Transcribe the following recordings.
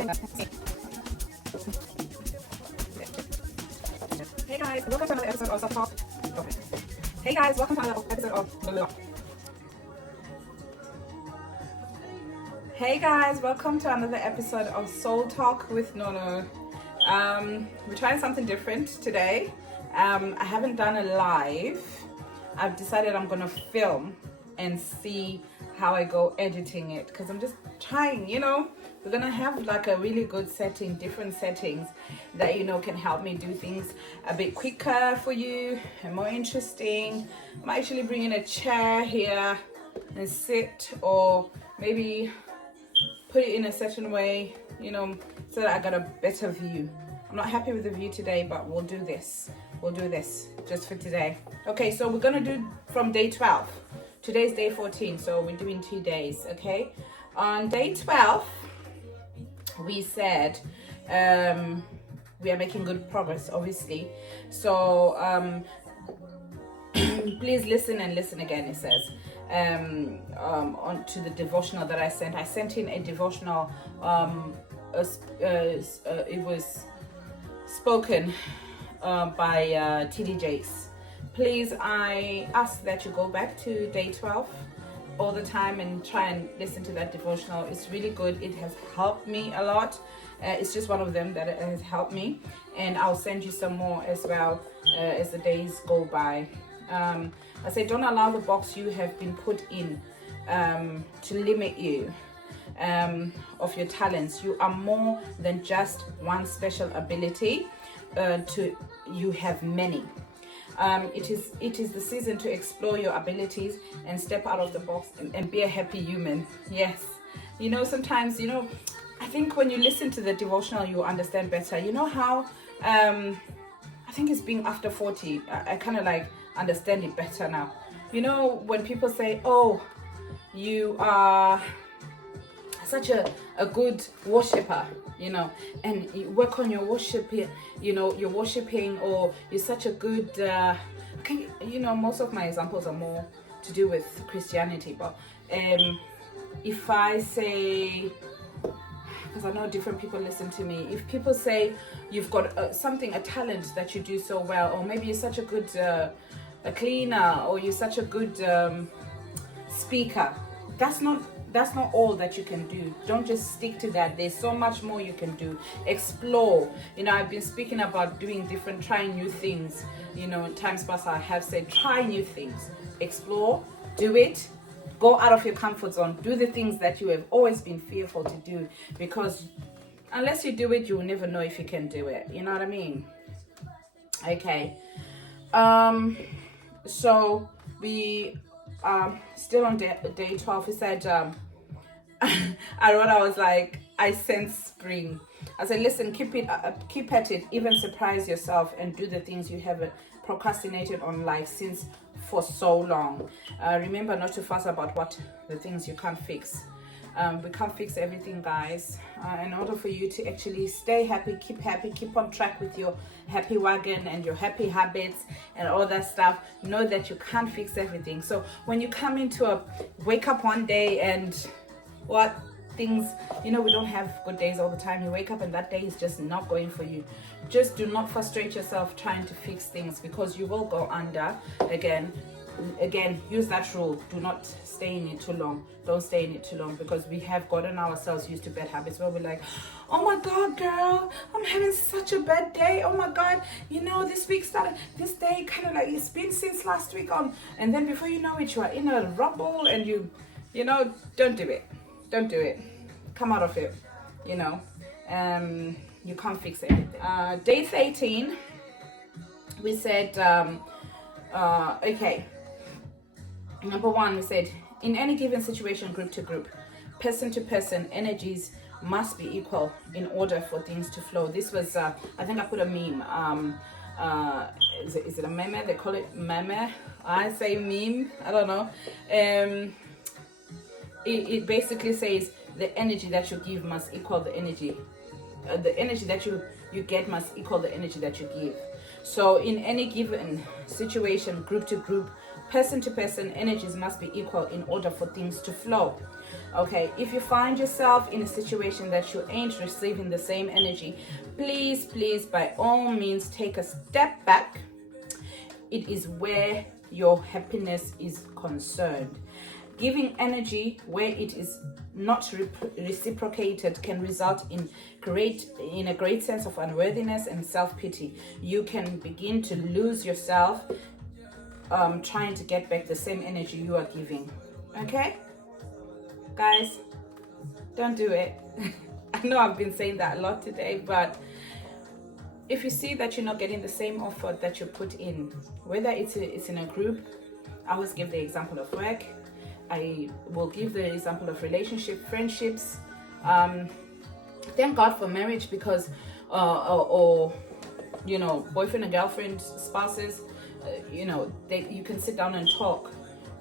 Hey guys, welcome to another episode of Self Talk. Okay. Hey guys, welcome to another episode of Hey guys, welcome to another episode of Soul Talk with Nono. We're trying something different today. I haven't done a live. I've decided I'm gonna film and see how I go editing it, because I'm just trying, we're gonna have like a really good setting, different settings that can help me do things a bit quicker for you and more interesting. I'm actually bringing a chair here and sit, or maybe put it in a certain way, so that I got a better view. I'm not happy with the view today, but we'll do this just for today. Okay, so we're gonna do from day 12. Today's day 14, so we're doing 2 days. Okay, on day 12 we said we are making good progress, obviously, so please listen and listen again. It says on to the devotional that I sent in a devotional. It was spoken by TD Jakes. Please, I ask that you go back to day 12 all the time and try and listen to that devotional. It's really good. It has helped me a lot. It's just one of them that has helped me, and I'll send you some more as well as the days go by. I say, don't allow the box you have been put in to limit you of your talents. You are more than just one special ability. You have many. It is the season to explore your abilities and step out of the box and be a happy human. Yes, sometimes I think when you listen to the devotional, you understand better. How I think it's being after 40, I kind of like understand it better now. When people say, oh, you are such a good worshiper, and you work on your worship, you're worshiping, or you're such a good most of my examples are more to do with Christianity, but if I say, because I know different people listen to me, if people say you've got a talent that you do so well, or maybe you're such a good a cleaner, or you're such a good speaker, that's not all that you can do. Don't just stick to that. There's so much more you can do. Explore. I've been speaking about trying new things. In times past I have said, try new things. Explore, do it, go out of your comfort zone, do the things that you have always been fearful to do, because unless you do it, you will never know if you can do it. You know what I mean? Okay. So we still on day 12. He said, I was like, I sense spring. I said, listen, keep at it, even surprise yourself and do the things you have procrastinated on life since for so long. Remember not to fuss about the things you can't fix. We can't fix everything, guys. In order for you to actually stay happy, keep on track with your happy wagon and your happy habits and all that stuff, know that you can't fix everything. So when you come into wake up one day and things, we don't have good days all the time. You wake up and that day is just not going for you. Just do not frustrate yourself trying to fix things, because you will go under again. Use that rule. Do not stay in it too long. Don't stay in it too long, because we have gotten ourselves used to bad habits where we're like, oh my god, girl, I'm having such a bad day. Oh my god, this week started, this day kind of like, it's been since last week on, and then before you know it, you are in a rubble, and don't do it. Come out of it. You can't fix everything. Day 13, we said, okay. Number 1, we said, in any given situation, group to group, person to person, energies must be equal in order for things to flow. This was, I think I put a meme. Is it a meme? They call it meme. I say meme. I don't know. It basically says the energy that you give must equal the energy. The energy that you get must equal the energy that you give. So in any given situation, group to group, Person to person, energies must be equal in order for things to flow. Okay, if you find yourself in a situation that you ain't receiving the same energy, please, by all means, take a step back. It is where your happiness is concerned. Giving energy where it is not reciprocated can result in a great sense of unworthiness and self-pity. You can begin to lose yourself trying to get back the same energy you are giving. Okay, guys, don't do it. I know I've been saying that a lot today, but if you see that you're not getting the same effort that you put in, whether it's in a group, I always give the example of work, I will give the example of relationship, friendships. Thank God for marriage, because or boyfriend and girlfriend, spouses, you can sit down and talk.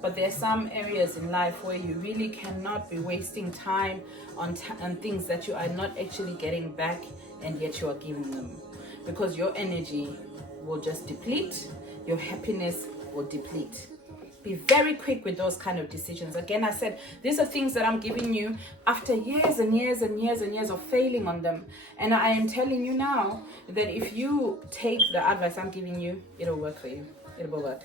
But there are some areas in life where you really cannot be wasting time on things that you are not actually getting back, and yet you are giving them, because your energy will just deplete, your happiness will deplete. Be very quick with those kind of decisions. Again, I said, these are things that I'm giving you after years and years and years and years of failing on them. And I am telling you now that if you take the advice I'm giving you, it'll work for you. It will work.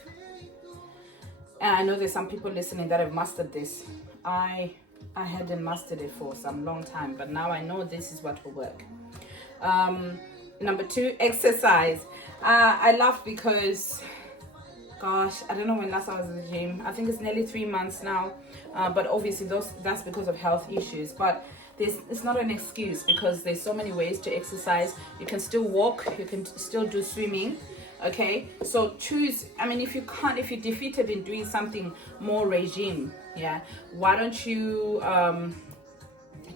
And I know there's some people listening that have mastered this. I hadn't mastered it for some long time, but now I know this is what will work. Number 2, exercise. I laugh because, gosh, I don't know when last I was in the gym. I think it's nearly 3 months now. But obviously that's because of health issues. But it's not an excuse, because there's so many ways to exercise. You can still walk. You can still do swimming. Okay, so choose. I mean, if you're defeated in doing something more regime, yeah, why don't you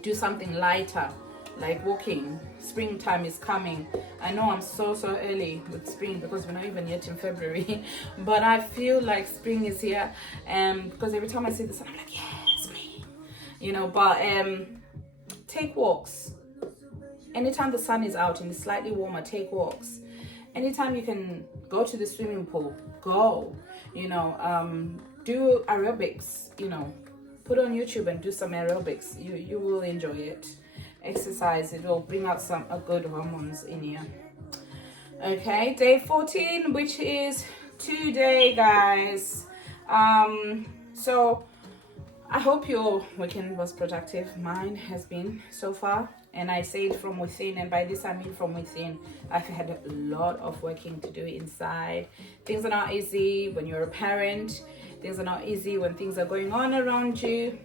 do something lighter, like walking? Springtime is coming. I know I'm so early with spring, because we're not even yet in February, but I feel like spring is here, because every time I see this, I'm like, yeah, spring, but take walks. Anytime the sun is out and it's slightly warmer, take walks. Anytime you can go to the swimming pool, go. Do aerobics. Put on YouTube and do some aerobics. You will enjoy it. Exercise. It will bring out some good hormones in you. Okay, day 14, which is today, guys. So I hope your weekend was productive. Mine has been so far. And I say it from within, and by this I mean from within. I've had a lot of working to do inside. Things are not easy when you're a parent. Things are not easy when things are going on around you.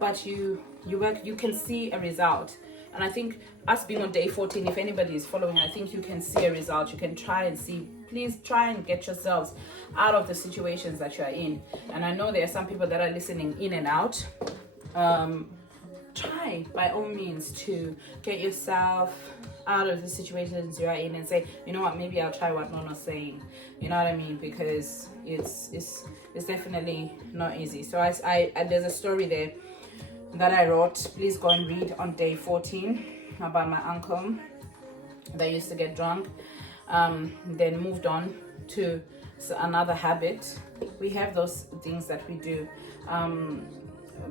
But you work, you can see a result. And I think us being on day 14, if anybody is following, I think you can see a result. You can try and see. Please try and get yourselves out of the situations that you are in. And I know there are some people that are listening in and out. Try by all means to get yourself out of the situations you are in and say, you know what, maybe I'll try what Nona's saying. You know what I mean? Because it's definitely not easy. So I there's a story there that I wrote. Please go and read on day 14 about my uncle that used to get drunk, then moved on to another habit. We have those things that we do.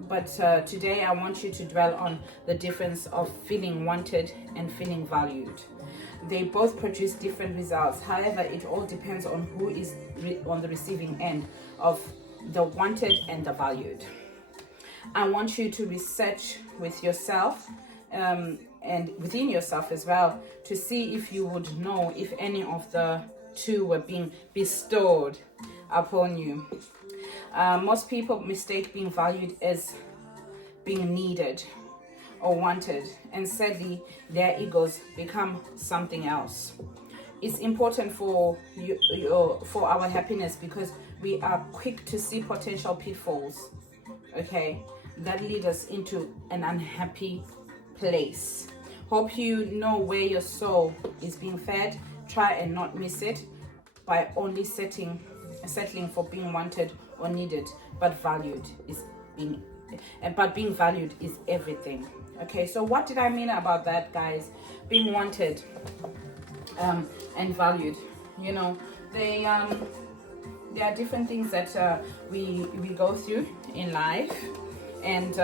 But today I want you to dwell on the difference of feeling wanted and feeling valued. They both produce different results. However, it all depends on who is on the receiving end of the wanted and the valued. I want you to research with yourself and within yourself as well, to see if you would know if any of the two were being bestowed upon you. Most people mistake being valued as being needed or wanted, and sadly their egos become something else. It's important for our happiness, because we are quick to see potential pitfalls, okay, that lead us into an unhappy place. Hope you know where your soul is being fed. Try and not miss it by only settling for being wanted or needed, but being valued is everything. Okay, so what did I mean about that, guys? Being wanted and valued, they there are different things that we go through in life, and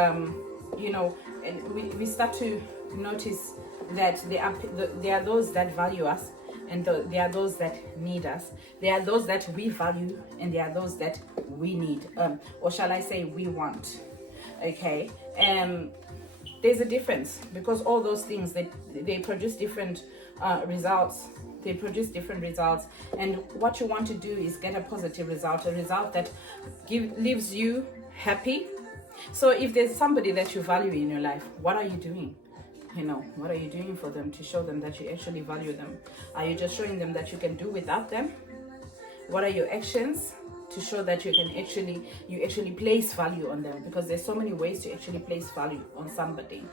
you know, and we start to notice that there are those that value us, and there are those that need us. There are those that we value, and there are those that we need, or shall I say we want. Okay, there's a difference, because all those things, they produce different results. They produce different results, and what you want to do is get a positive result, a result that leaves you happy. So if there's somebody that you value in your life, what are you doing? You know, what are you doing for them to show them that you actually value them? Are you just showing them that you can do without them? What are your actions to show that you actually place value on them? Because there's so many ways to actually place value on somebody.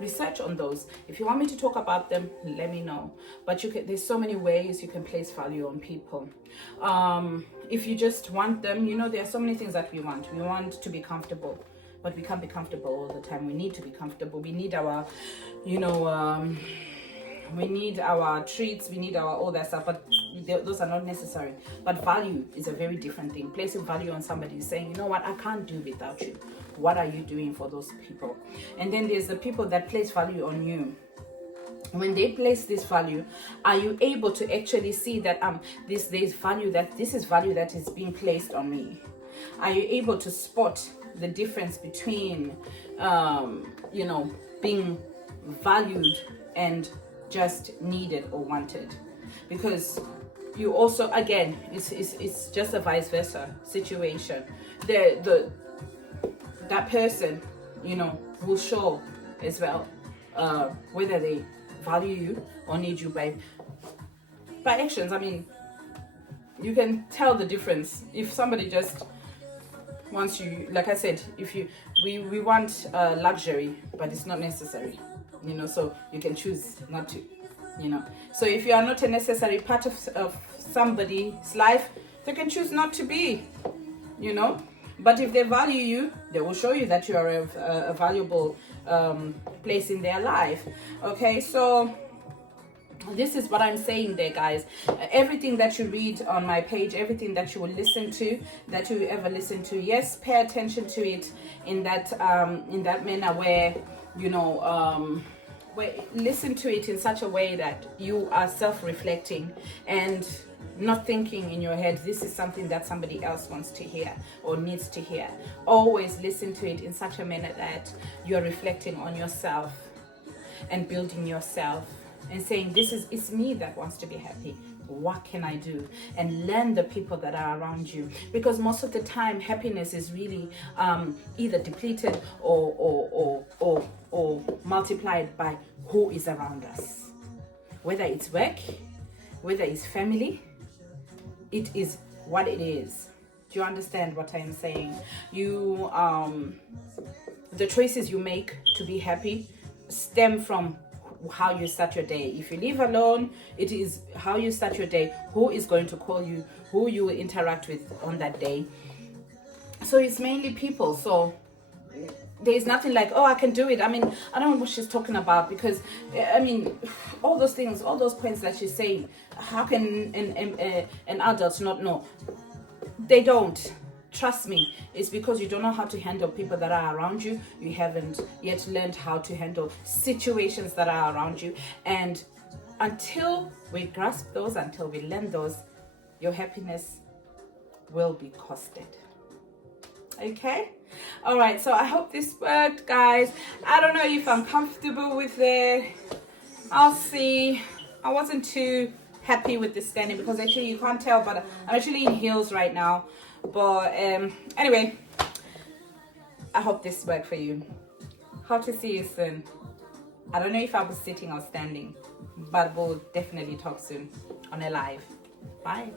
Research on those. If you want me to talk about them, let me know. But there's so many ways you can place value on people. If you just want them, you know, there are so many things that we want. We want to be comfortable, but we can't be comfortable all the time. We need to be comfortable. We need our, you know, we need our treats, we need our all that stuff, but those are not necessary. But value is a very different thing. Placing value on somebody, saying, you know what, I can't do without you. What are you doing for those people? And then there's the people that place value on you. When they place this value, are you able to actually see that this is value that is being placed on me? Are you able to spot the difference between you know, being valued and just needed or wanted? Because you also, again, it's just a vice versa situation. That person, you know, will show as well whether they value you or need you by actions. I mean, you can tell the difference if somebody just wants you. Like I said, we want luxury, but it's not necessary, you know, so you can choose not to, you know. So if you are not a necessary part of somebody's life, they can choose not to be, you know. But if they value you, they will show you that you are a valuable place in their life. Okay, so this is what I'm saying there, guys. Everything that you read on my page, everything that you will listen to, that you ever listen to, yes, pay attention to it in that manner where, you know, listen to it in such a way that you are self-reflecting and not thinking in your head, this is something that somebody else wants to hear or needs to hear. Always listen to it in such a manner that you're reflecting on yourself and building yourself and saying, it's me that wants to be happy. What can I do? And learn the people that are around you, because most of the time happiness is really either depleted or multiplied by who is around us. Whether it's work, whether it's family, it is what it is. Do you understand what I am saying? You the choices you make to be happy stem from how you start your day. If you live alone, it is how you start your day, who is going to call you, who you will interact with on that day. So it's mainly people. So there's nothing like, oh, I can do it. I mean, I don't know what she's talking about, because I mean, all those things, all those points that she's saying, how can an adult not know? They don't. Trust me, it's because you don't know how to handle people that are around you. You haven't yet learned how to handle situations that are around you. And until we grasp those, until we learn those, your happiness will be costed. Okay? All right, so I hope this worked, guys. I don't know if I'm comfortable with it. I'll see. I wasn't too happy with the standing, because actually you can't tell, but I'm actually in heels right now. But anyway, I hope this worked for you. Hope to see you soon. I don't know if I was sitting or standing, but we'll definitely talk soon on a live. Bye.